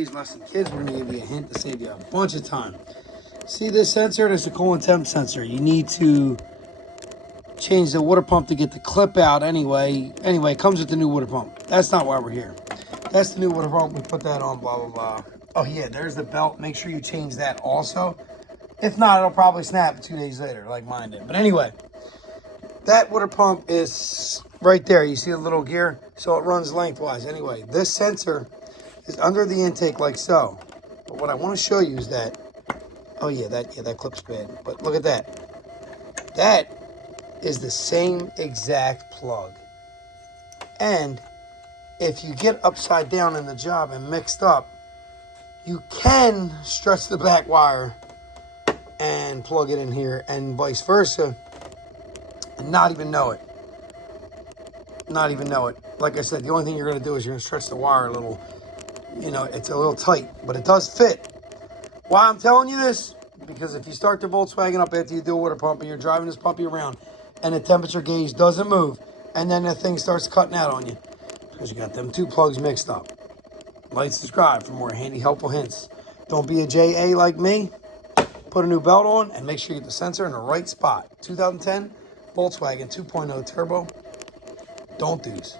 today's lesson, kids, we're going to give you a hint to save you a bunch of time. See this sensor? There's a coolant temp sensor. You need to change the water pump to get the clip out anyway. Anyway, it comes with the new water pump. That's not why we're here. That's the new water pump. We put that on, blah, blah, blah. Oh, yeah, there's the belt. Make sure you change that also. If not, it'll probably snap 2 days later, like mine did. But anyway, that water pump is right there. You see the little gear? So it runs lengthwise. Anyway, this sensor is under the intake like so. But what I want to show you is that, oh yeah, that clip's bad. But look at that. That is the same exact plug. And if you get upside down in the job and mixed up, you can stretch the back wire and plug it in here and vice versa and not even know it. Not even know it. Like I said, the only thing you're going to do is you're going to stretch the wire a little. You know, it's a little tight, but it does fit. Why I'm telling you this? Because if you start the Volkswagen up after you do a water pump and you're driving this puppy around and the temperature gauge doesn't move and then the thing starts cutting out on you because you got them two plugs mixed up. Like, subscribe for more handy, helpful hints. Don't be a JA like me. Put a new belt on and make sure you get the sensor in the right spot. 2010 Volkswagen 2.0 Turbo. Don't do's.